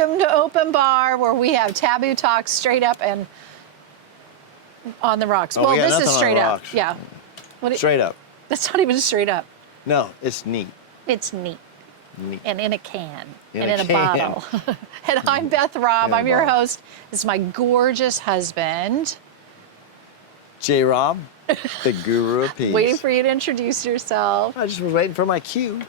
Welcome to Open Bar, where we have taboo talk straight up and on the rocks. Oh, well, we got this is nothing on straight the up. rocks. Yeah. Straight up. That's not even straight up. No, it's neat. It's neat. Neat. And in a can. In and a in a can. bottle. And I'm Beth Robb. In a I'm your bottle. host. This is my gorgeous husband. J. Rob, the guru of peace. Waiting for you to introduce yourself. I just was waiting for my cue.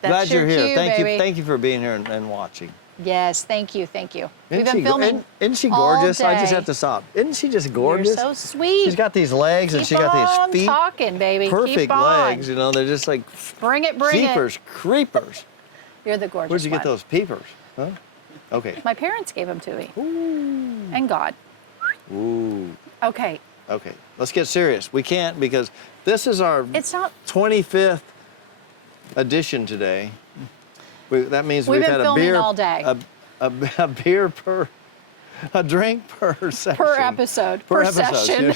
That's Glad your you're here. cue, Thank baby. you. Thank you for being here and watching. Yes, thank you, thank you. We've Isn't been she, filming isn't she all gorgeous? I just day. have to stop. Isn't she just gorgeous? You're so sweet. She's got these legs and Keep she got on these feet. talking, baby. Perfect Keep on. legs. You know, they're just like Bring it. jeepers, creepers. You're the gorgeous Where'd you get one. those peepers? Huh? Okay. My parents gave them to me. Ooh. And God. Ooh. Okay. Okay. Let's get serious. We can't because this is our It's not. 25th edition today. That means We've we've been had a filming beer all day. A beer per, a drink per session. Per episode. Per session.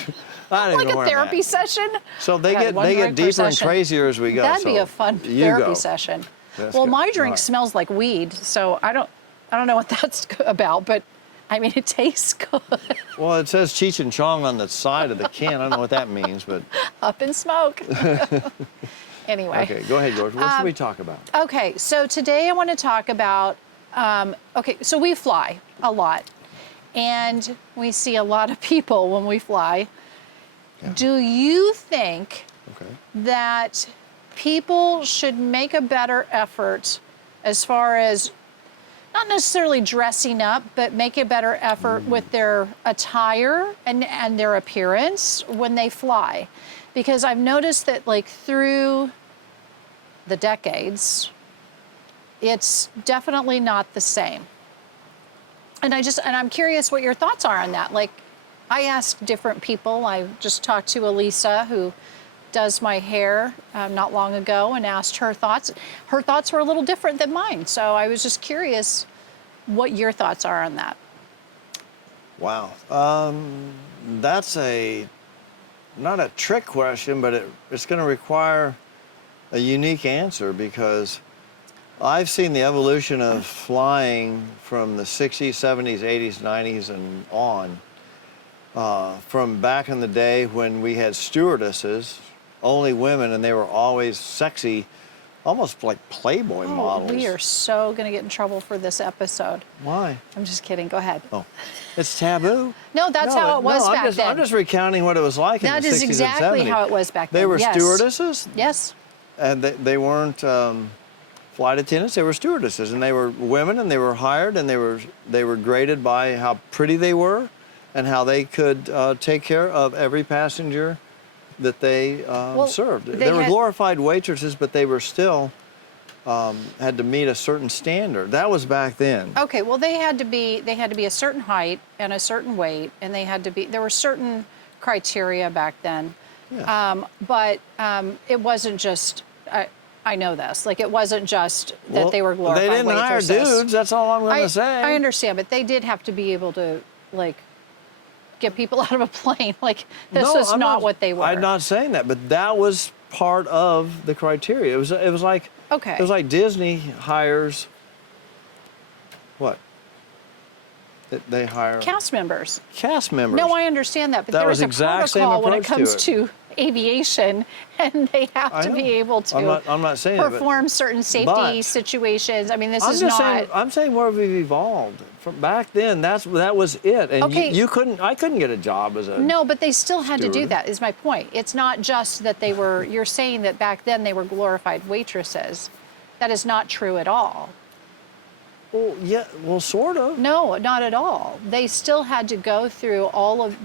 I don't Like even know a where I'm therapy at. session. So they God, get one they drink get per deeper and session. crazier as we go. That'd be so a fun you therapy go. session. That's Well, good. my drink All right. smells like weed, so I don't know what that's about, but I mean, it tastes good. Well, it says Cheech and Chong on the side of the can. I don't know what that means, but Up in smoke. Anyway. okay, go ahead, George. What should we talk about? Okay, so today I want to talk about, so we fly a lot, and we see a lot of people when we fly. Yeah. Do you think Okay. that people should make a better effort as far as not necessarily dressing up, but make a better effort with their attire and their appearance when they fly? Because I've noticed that, like, through the decades, it's definitely not the same. And I'm curious what your thoughts are on that. Like, I asked different people. I just talked to Elisa, who does my hair, not long ago, and asked her thoughts. Her thoughts were a little different than mine. So I was just curious what your thoughts are on that. Wow. That's not a trick question, but it's going to require a unique answer because I've seen the evolution of flying from the 60s, 70s, 80s, 90s, and on. From back in the day when we had stewardesses, only women, and they were always sexy, almost like Playboy models. We are so going to get in trouble for this episode. Why? I'm just kidding. Go ahead. Oh, it's taboo? No, that's how it was back then. I'm just recounting what it was like in That the 60s is and 70s. exactly how it was back then. They were yes. stewardesses, Yes. and they weren't flight attendants. They were stewardesses, and they were women, and they were hired, and they were graded by how pretty they were, and how they could take care of every passenger that they served. They were glorified waitresses, but they were still had to meet a certain standard. That was back then. Okay, well, they had to be a certain height and a certain weight, and there were certain criteria back then. Yeah. But it wasn't just, I know this, like, it wasn't just that they were glorified waitresses. They didn't waitresses. hire dudes, that's all I'm going to say. I understand, but they did have to be able to, like, get people out of a plane. Like, this was not what they were. I'm not saying that, but that was part of the criteria. It was like, okay. It was like Disney hires, what? They hire Cast members. cast members. No, I understand that, but That there was is a exact same protocol when it approach comes to to aviation, and they have to be able to I'm not saying that, perform certain safety situations. I mean, this I'm is just not. saying, I'm saying where we've evolved. From back then, that was it. And Okay. I couldn't get a job as a No, but they still had to do steward. that, is my point. It's not just that they were, you're saying that back then they were glorified waitresses. That is not true at all. Well, yeah, well, sort of. No, not at all. They still had to go through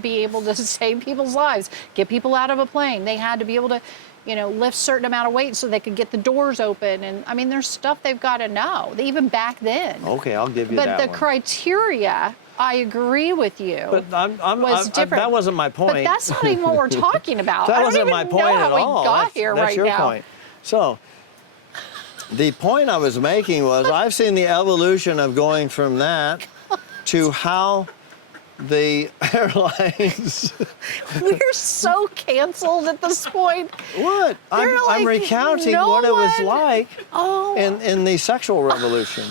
be able to save people's lives, get people out of a plane. They had to be able to, lift certain amount of weight so they could get the doors open. And I mean, there's stuff they've got to know, even back then. Okay, I'll give you But that the one. criteria, I agree with you. But was different. that wasn't my point. But that's not even what we're talking about. That I don't wasn't even my point know at how all. we got here That's right your now. point. So, the point I was making was I've seen the evolution of going from that to how the airlines. We're so canceled at this point. What? I'm recounting no what it was one- like Oh in the sexual revolution.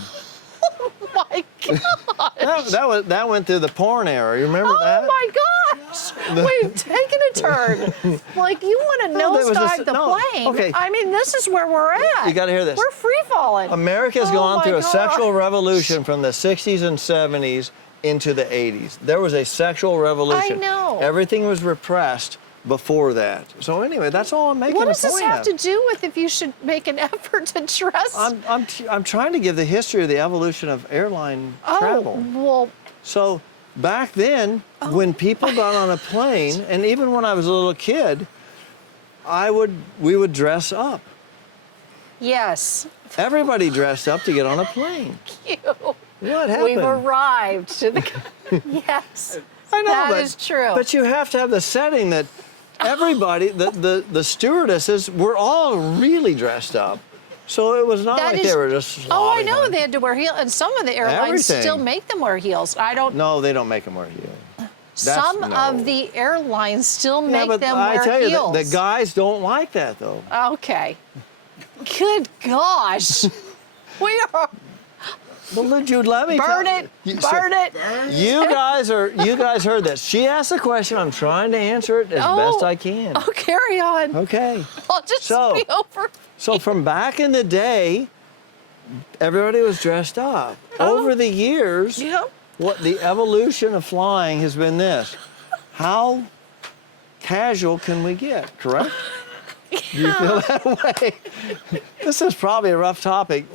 my gosh. That went through the porn era. You remember that? Oh my gosh. We've taken a turn. Like, you want to No, there was nosedive the no, plane. okay. I mean, this is where we're at. You got to hear this. We're free falling. America's Oh gone my through a gosh. sexual revolution from the 60s and 70s into the 80s. There was a sexual revolution. I know. Everything was repressed before that. So anyway, that's all I'm making What a does this point have of. to do with if you should make an effort to dress? I'm trying to give the history of the evolution of airline travel. Well, So back then, Oh. when people got on a plane, and even when I was a little kid, we would dress up. yes. Everybody dressed up to get on a plane. You. What happened? We've arrived to the. Yes. I know, That but, is true. But you have to have the setting that everybody, the stewardesses, were all really dressed up. So it was not That like is- they were just. Oh, I slobbing know on. they had to wear heels, and some of the airlines Everything. still make them wear heels. I don't. No, they don't make them wear heels. Some no. of the airlines still Yeah, make but them I wear tell you, heels. the guys don't like that though. Okay. Good gosh. We are. Well, would you let me Burn tell it. you? Burn it. You guys heard this. She asked a question. I'm trying to answer it as Oh. best I can. Oh, carry on. Okay. I'll just So- be over. So from back in the day, everybody was dressed up. Oh. Over the years, Yep. what the evolution of flying has been this. How casual can we get, correct? Do you feel that way? This is probably a rough topic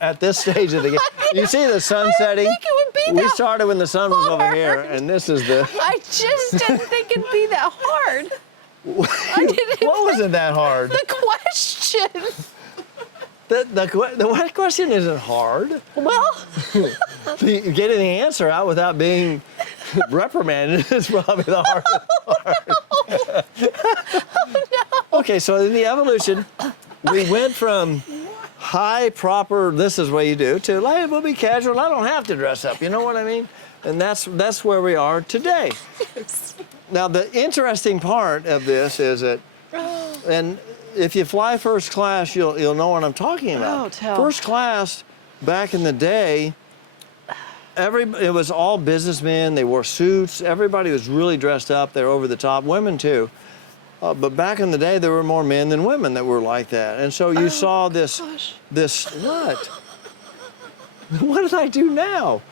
at this stage of the game. You see the sun setting? I didn't think it would be We that started when the sun was over here, hard. and this is the... I just didn't think it'd be that hard. I didn't. What wasn't that hard? The question. The question isn't hard. Well, Getting the answer out without being reprimanded is probably the hardest part. Okay, so in the evolution, we went from high, proper, this is what you do, to, like, we'll be casual, I don't have to dress up, you know what I mean? And that's where we are today. Now, the interesting part of this is that, and if you fly first class, you'll know what I'm talking about. Oh, tell. First class, back in the day, it was all businessmen. They wore suits. Everybody was really dressed up. They were over the top. Women too. But back in the day, there were more men than women that were like that. And so you saw this. gosh. This what? What did I do now?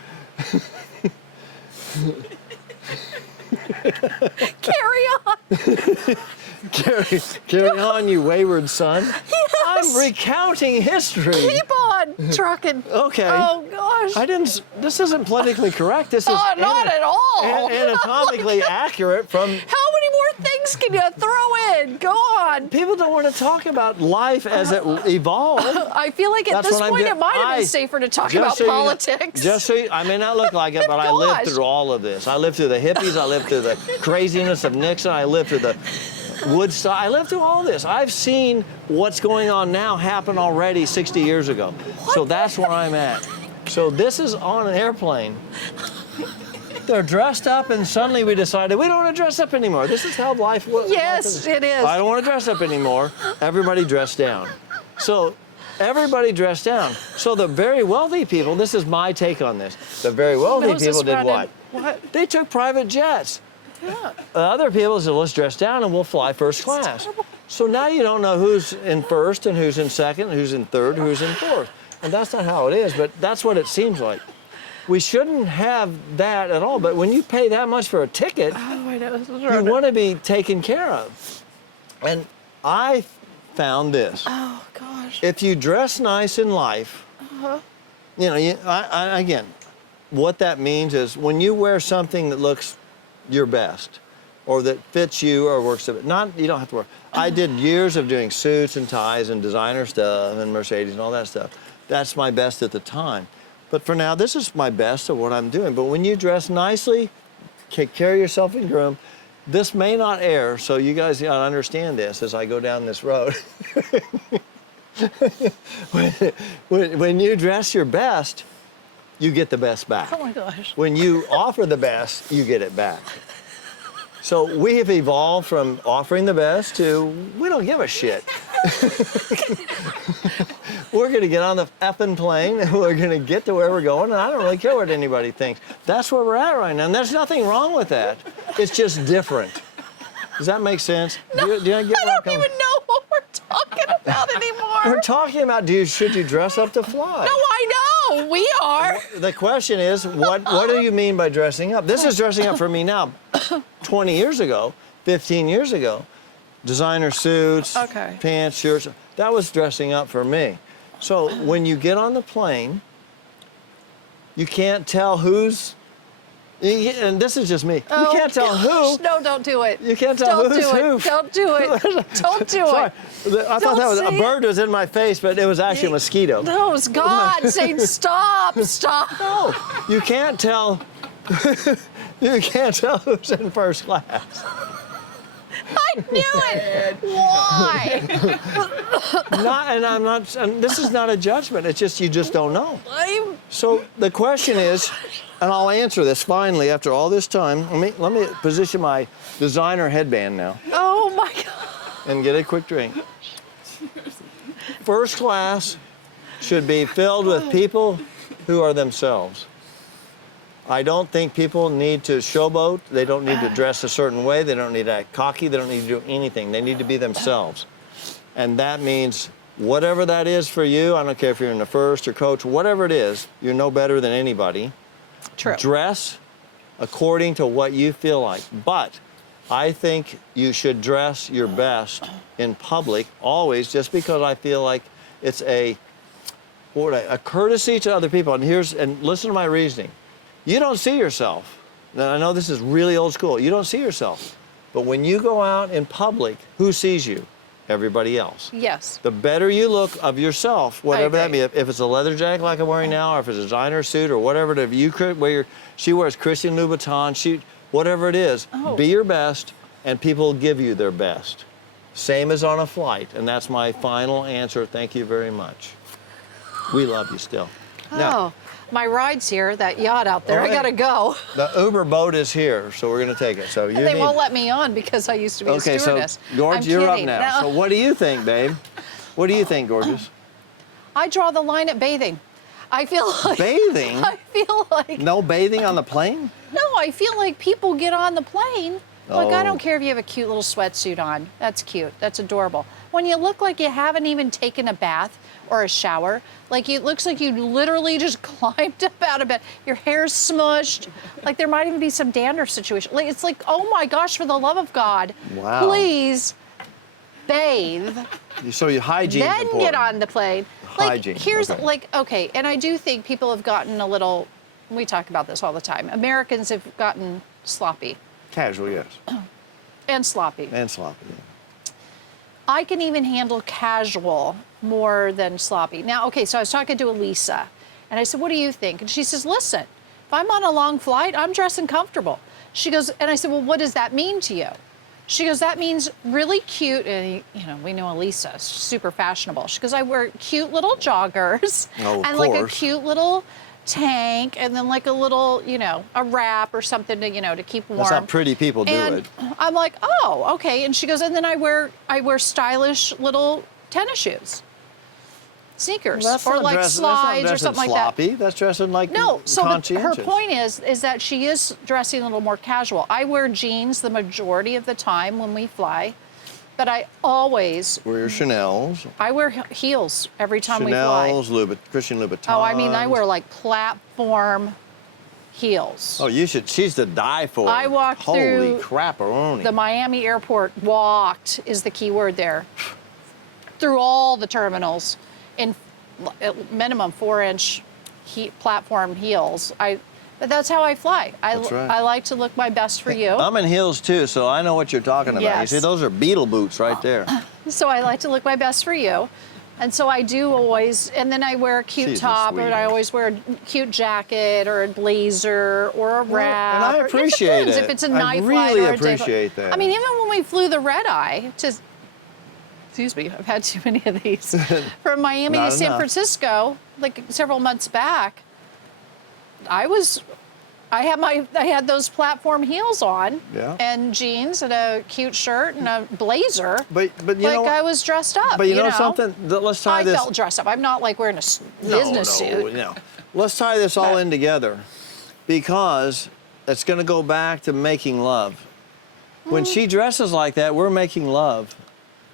carry on. Carry on, you wayward son. Yes. I'm recounting history. Keep on trucking. Okay. Oh gosh. This isn't politically correct. This is Oh, not at all. anatomically accurate from. How many more things can you throw in? Go on. People don't want to talk about life as it evolved. I feel like at That's this what I'm point getting- it might have I- been safer to talk Just about so you know- politics. I may not look like it, but I lived Gosh. through all of this. I lived through the hippies. I lived through the craziness of Nixon. I lived through the Woodstock. I lived through all this. I've seen what's going on now happen already 60 years ago. So that's where I'm at. So this is on an airplane. They're dressed up, and suddenly we decided we don't want to dress up anymore. This is how life was. Yes, it is. I don't want to dress up anymore. Everybody dressed down. So everybody dressed down. So the very wealthy people, this is my take on this. The very wealthy Noses people did running. what? They took private jets. Yeah. Other people said, let's dress down and we'll fly first class. So now you don't know who's in first and who's in second, and who's in third, who's in fourth. And that's not how it is, but that's what it seems like. We shouldn't have that at all, but when you pay that much for a ticket, Oh, I know. This is you right. want to be taken care of. And I found this. Oh gosh. If you dress nice in life, you know, again, what that means is when you wear something that looks your best, or that fits you or works, you don't have to wear. I did years of doing suits and ties and designer stuff and Mercedes and all that stuff. That's my best at the time. But for now, this is my best of what I'm doing. But when you dress nicely, take care of yourself and groom, this may not air, so you guys gotta understand this as I go down this road. when you dress your best, you get the best back. Oh my gosh. When you offer the best, you get it back. So we have evolved from offering the best to we don't give a shit. We're going to get on the effing plane and we're going to get to where we're going, and I don't really care what anybody thinks. That's where we're at right now, and there's nothing wrong with that. It's just different. Does that make sense? No, do you get I don't even know what we're talking about anymore. We're talking about should you dress up to fly? No, I know. We are. The question is, what do you mean by dressing up? This is dressing up for me now. 20 years ago, 15 years ago, designer suits, Okay. pants, shirts, that was dressing up for me. So when you get on the plane, you can't tell who's, and this is just me, you Oh, can't tell gosh. who. No, don't do it. You can't tell don't who's do who. it. Don't do it. Don't do Sorry, it. I thought that was a say bird was in my face, but it was actually a mosquito. No, it's God saying stop, stop. No, you can't tell. You can't tell who's in first class. I knew it. Why? And this is not a judgment. It's just you just don't know. I'm So the question is, and I'll answer this finally after all this time. Let me position my designer headband now Oh my God. and get a quick drink. First class should be filled with people who are themselves. I don't think people need to showboat. They don't need to dress a certain way. They don't need to act cocky. They don't need to do anything. They need to be themselves. And that means whatever that is for you, I don't care if you're in the first or coach, whatever it is, you're no better than anybody. True. Dress according to what you feel like. But I think you should dress your best in public always, just because I feel like it's a courtesy to other people. And listen to my reasoning. You don't see yourself. Now, I know this is really old school. You don't see yourself. But when you go out in public, who sees you? Everybody else. Yes. The better you look of yourself, whatever that agree. be, if it's a leather jacket like I'm wearing now, or if it's a designer suit, or whatever it is, you could wear. She wears Christian Louboutin. Whatever it is, Oh. be your best, and people will give you their best. Same as on a flight, and that's my final answer. Thank you very much. We love you still. Now, Oh, my ride's here, that yacht out there. All I right. gotta go. the Uber boat is here, so we're going to take it. So you And they need- won't let me on because I used to be a Okay, so stewardess. George, I'm you're up kidding. now. No. So what do you think, babe? What do you think, gorgeous? I draw the line at bathing. I feel like Bathing? I feel like No bathing on the plane? no, I feel like people get on the plane. Look, I Oh. don't care if you have a cute little sweatsuit on. That's cute. That's adorable. When you look like you haven't even taken a bath or a shower, like it looks like you literally just climbed up out of bed. Your hair's smushed. Like there might even be some dandruff situation. Like it's like, oh my gosh, for the love of God, Wow. please bathe. So your hygiene. Then get on the plane. Like, Hygiene, here's okay. okay, and I do think people have gotten a little, we talk about this all the time. Americans have gotten sloppy Casual, yes. and sloppy. And sloppy. Yeah. I can even handle casual more than sloppy. Now, okay, so I was talking to Elisa, and I said, what do you think? And she says, listen, if I'm on a long flight, I'm dressing comfortable. She goes, and I said, well, what does that mean to you? She goes, that means really cute, and you know, we know Elisa, super fashionable. She goes, I wear cute little joggers Oh, of and like a course. cute little tank, and then like a little, you know, a wrap or something to, you know, to keep warm. That's how pretty people do And it. I'm like, oh, okay. And she goes, and then I wear stylish little tennis shoes, sneakers, or like slides or something like that. sloppy. That's dressing like No, so her conscientious. point is that she is dressing a little more casual. I wear jeans the majority of the time when we fly, but I always Wear your Chanel's. I wear heels every time we fly. Chanel's, Christian Louboutin. Oh, I mean, I wear like platform heels. Oh, she's to die for. I walked Holy through crap-a-roni. The Miami airport, walked is the key word there, through all the terminals in minimum 4-inch platform heels. But that's how I fly. That's right. I like to look my best for you. I'm in heels too, so I know what you're talking about. Yes. You see, those are beetle boots right there. So I like to look my best for you. And so I do always, and then I wear a cute She's a top, and I sweetheart. always wear a cute jacket or a blazer or a wrap. and I or- appreciate depends it. if it's a I night really flight or a day flight. appreciate that. I mean, even when we flew the red eye to, excuse me, I've had too many of these, from Miami to Not San enough. Francisco, like several months back, I was I had those platform heels on, Yeah. and jeans and a cute shirt and a blazer. But you like know, I was dressed up. but you know something? Let's tie I this. felt dressed up. I'm not like wearing a business suit. No. Let's tie this all in together, because it's going to go back to making love. When she dresses like that, we're making love.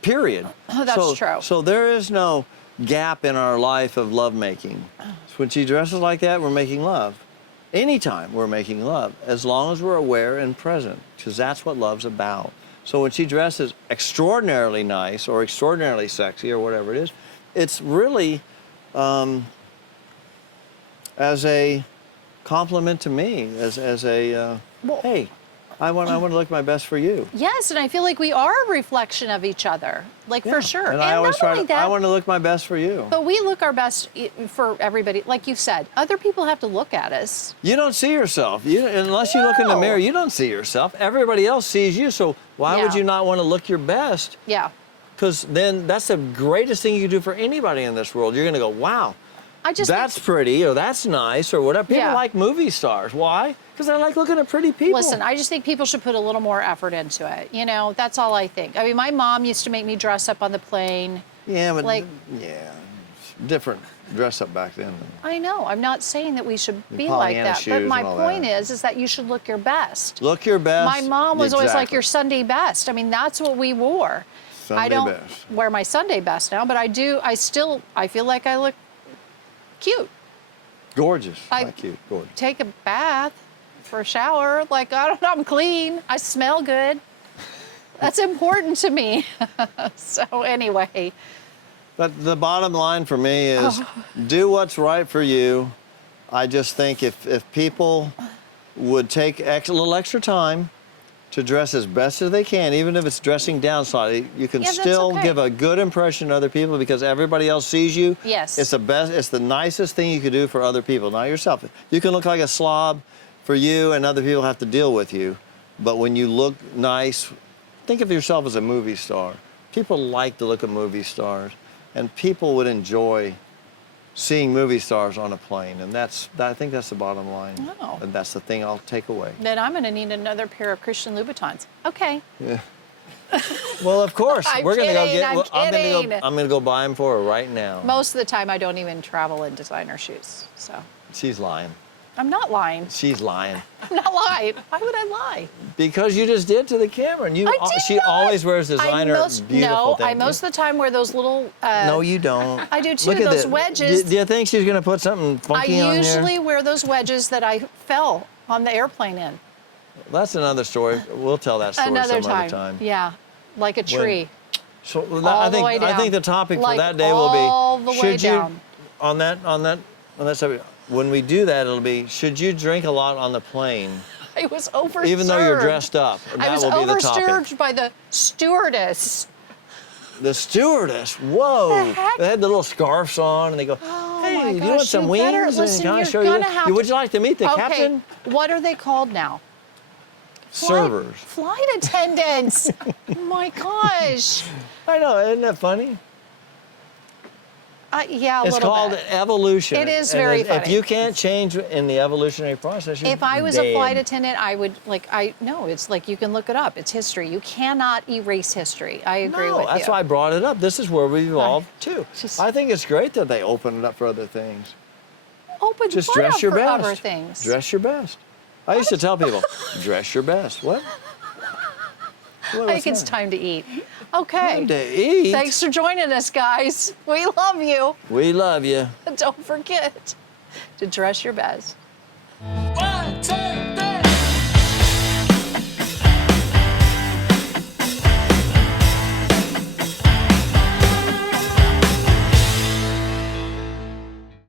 Period. Oh, that's true. So there is no gap in our life of love making. When she dresses like that, we're making love. Anytime we're making love, as long as we're aware and present, because that's what love's about. So when she dresses extraordinarily nice or extraordinarily sexy or whatever it is, it's really as a compliment to me, as a hey, I want to look my best for you. Yes, and I feel like we are a reflection of each other, like for sure. And I always not only that, I want to look my best for you. but we look our best for everybody. Like you said, other people have to look at us. You don't see yourself. Unless you look in the No. mirror, you don't see yourself. Everybody else sees you, so why would Yeah. you not want to look your best? Yeah. Because then that's the greatest thing you can do for anybody in this world. You're going to go, wow, I just that's pretty, or that's nice, or whatever. People Yeah. like movie stars. Why? Because they like looking at pretty people. Listen, I just think people should put a little more effort into it. You know, that's all I think. I mean, my mom used to make me dress up on the plane. Yeah, but like- yeah, different dress up back then. I know. I'm not saying that we should be like Pollyanna that. But shoes my and all point that. is that you should look your best. Look your best. My mom was always like Exactly. your Sunday best. I mean, that's what we wore. Sunday I don't best. wear my Sunday best now, but I do. I feel like I look cute. Gorgeous. I- Like you. Gorgeous. Take a bath for a shower. Like, I don't know, I'm clean. I smell good. That's important to me. So anyway, But the bottom line for me is Oh. do what's right for you. I just think if people would take a little extra time to dress as best as they can, even if it's dressing down slightly, you can Yeah, that's still okay. give a good impression to other people because everybody else sees you. Yes. It's the best, it's the nicest thing you could do for other people, not yourself. You can look like a slob for you and other people have to deal with you. But when you look nice, think of yourself as a movie star. People like to look at movie stars, and people would enjoy seeing movie stars on a plane, and I think that's the bottom line. Oh. And that's the thing I'll take away. then I'm going to need another pair of Christian Louboutins. Okay. Yeah. Well, of course, I'm we're gonna go kidding, get. I'm well, kidding. I'm gonna go buy them for her right now. Most of the time, I don't even travel in designer shoes. So She's lying. I'm not lying. She's lying I'm not lying. Why would I lie? because you just did to the camera, and I did she not. always wears designer beautiful things. I most of the time wear those little. No, you don't. I do too. Look at Those this. wedges. Do you think she's gonna put something I funky on here? usually wear those wedges that I fell on the airplane in. That's another story. We'll tell that story Another some time. other time. Yeah, like a tree. So All the way I think down. the topic Like for that day will be all the way should you down. on that subject, when we do that it'll be should you drink a lot on the plane I was overserved. even though you're dressed up. I That was will be the topic. overserved by the stewardess. The stewardess, whoa! The heck? They had the little scarves on and they go, Oh hey, my do you want gosh, some you wings? better- And listen, can I you're show you? gonna have Would to- you like to meet the Okay, captain? what are they called now? Servers. Flight attendants. Oh my gosh. I know, isn't that funny? Yeah, a It's little called bit. evolution. It is And very if funny. you can't change in the evolutionary process, you're If I was a dead. flight attendant, I would no. It's like you can look it up. It's history. You cannot erase history. I agree with you. That's why I brought it up. This is where we evolved too. Just- I think it's great that they open it up for other things. Open Just what dress up your for best. other things. Dress your best. I used to tell people, dress your best. What? I think it's time to eat. Okay. Time to eat. Thanks for joining us, guys. We love you. We love you. Don't forget to dress your best. Whoa!